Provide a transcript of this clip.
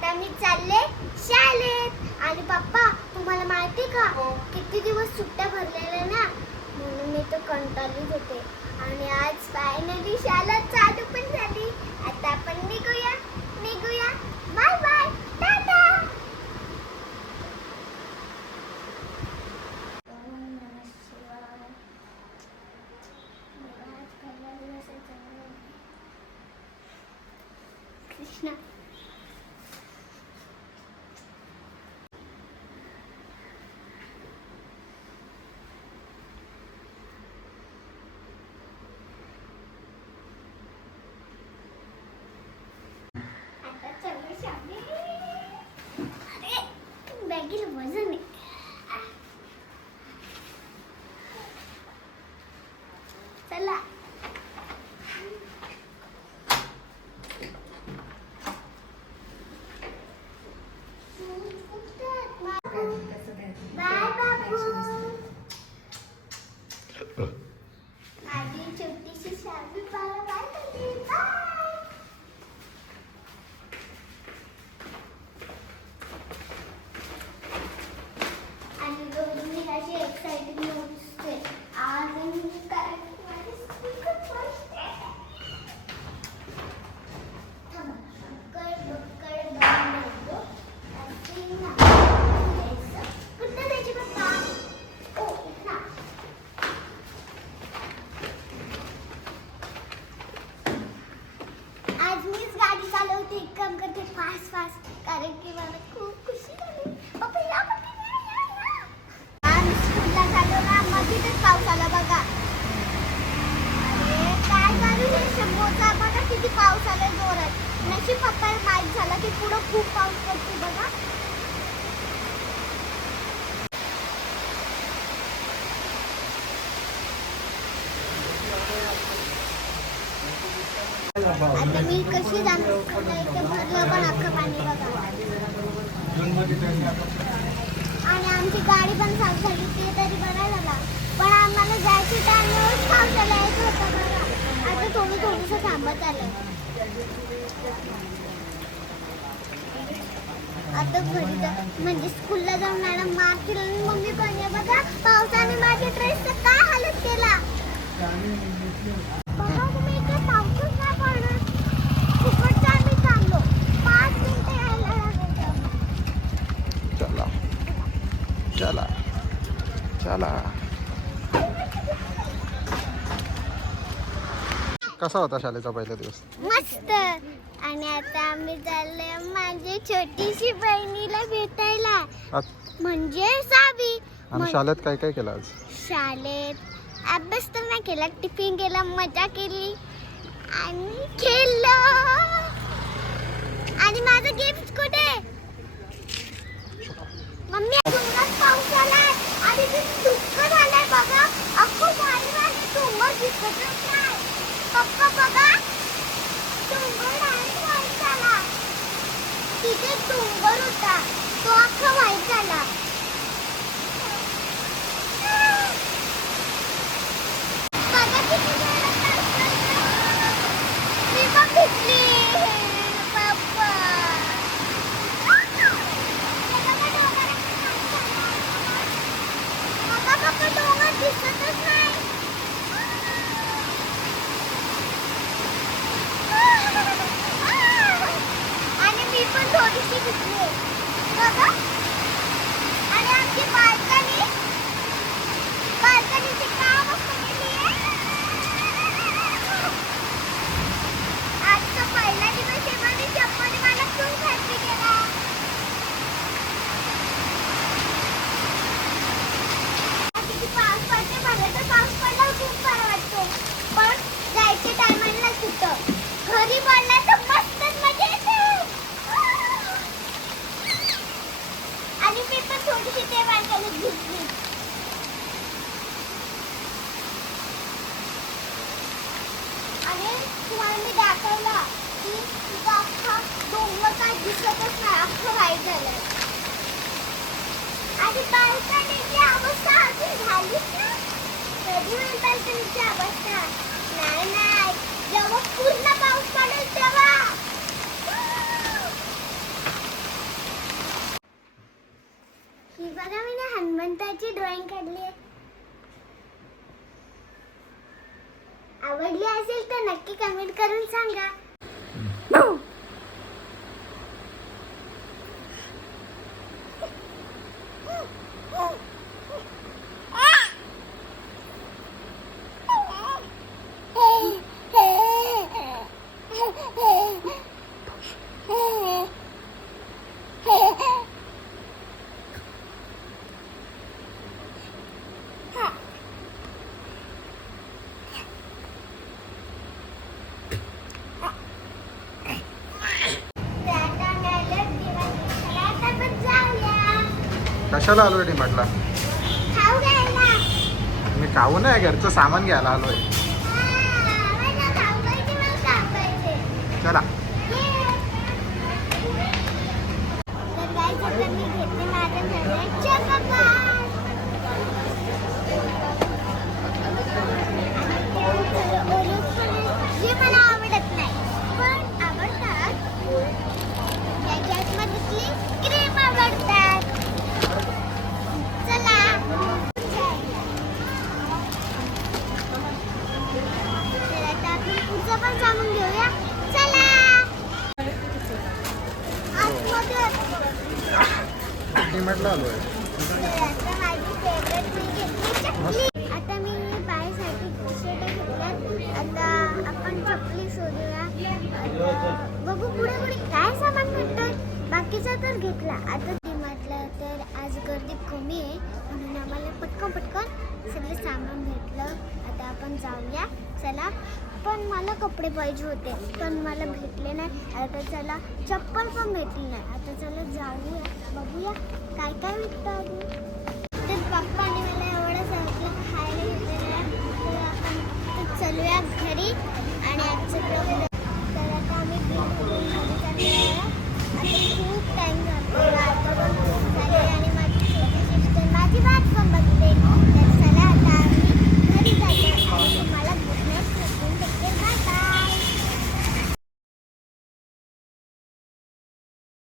आम्ही चालले शाळेत. आणि पप्पा तुम्हाला माहिती का? किती दिवस सुट्ट्या भरलेल्या ना? म्हणून मी तर कंटाळलीच होते. आणि आज फायनली शाळा चालू पण झाली. आता आपण निघूया. निघूया. बाय बाय टाटा कृष्णा आता चालू शाळेत. अरे, बॅगेला वजन आहे चला बाय बाबू माझी छोटीशी शाळी मला काय करते बाय आणि रोज मी अशी एक्साइटेड नसते आज मी काय माझी स्कूल खूप मस्त आहे. थांबा. कळ- कळ बंद होतो. असे ना. द्यायचं. कुठं द्यायची पप्पा? ओ, ना. आज मीच गाडी एक काम करते फास्ट फास्ट. कारण की मला खूप खुशी झाली. पप्पा या पप्पा या या या. आम्ही स्कूलला चाललो ना मग तिथेच पाऊस आला बघा अरे काय करू हे शंभोचा बघा किती पाऊस आला जोरात नशीब पप्पा माहीत झाला की पुढं खूप पाऊस पडतो बघा आता मी कशी जाणार? भरलं पण अख्खं पाणी बघा. आणि आमची गाडी पण साफ झाली ते तरी बरा झाला पण आम्हाला जायचं टाइमवर पावसाला यायचं होतं बघा. आता थोडं थोडंसं थांबत आलं. आता घरी जा म्हणजे स्कूलला जाऊन मॅडम मारतील आणि मम्मी पण बघा. पावसाने माझ्या ड्रेसचं काय हालत केला? कसा होता शाळेचा पहिला दिवस? मस्त. आणि आता आम्ही चाललोय माझ्या छोटीशी बहिणीला भेटायला. आज- म्हणजे सावी. आणि शाळेत काय काय केलं आज? शाळेत अभ्यास तर नाही केला टिफिन केला मजा केली. आणि खेळलो. आणि माझं गिफ्ट कुठे? मम्मी डोंगरात पाऊस आलाय. आणि ते दुःख झालंय बघा. अख्खं डोंगर दिसतच नाही पप्पा बघा डोंगर डायरेक्ट व्हाईट झाला तिथे डोंगर होता तो अख्खा व्हाईट झाला. आणि तुम्हाला दाखवलं की तुझा अख्खा डोंगर काय दिसतच नाही अख्खं वाईट झालं आणि बाल्कनीची अवस्था अजून झालीच ना कधी होईल बाल्कनीची अवस्था? नाही नाही. जेव्हा पूर्ण पाऊस पडेल तेव्हा. ही हनुमंताची ड्रॉइंग काढली आहे. आवडली असेल तर नक्की कमेंट करून सांगा आता आलं दिवाळी. आता आपण जाऊया. कशाला आलोय डीमार्टला घ्यायला. मी खाऊ नाही घरचं सामान घ्यायला आलोय. चला तर guys, आता मी घेते माझं favorite chocolate. आणि ते Oreos पण आहे, जे मला आवडत नाही पण आवडतात त्याच्या आतमधली क्रीम आवडतात चला तर आता आपण पुढचं पण जाणून घेऊया चला आतमध्ये डीमार्टला आलोय आता माझी आता मी बायसाठी शर्ट घेतल्यात. आता आपण चकली शोधूया बघू पुढे पुढे काय सामान भेटतंय. बाकीचा तर घेतला. आता म्हटलं तर आज गर्दी कमी आहे. म्हणून आम्हाला पटकन पटकन सगळं सामान भेटलं. आता आपण जाऊया. चला. पण मला कपडे पाहिजे होते. पण मला भेटले नाही. आता चला. चप्पल पण भेटली नाही. आता चला जाऊया. काय काय भेटतं अजून? तर पप्पाने मला एवढं सांगितलं खायला घेतलेलं तर आपण चलूया घरी आणि आजचं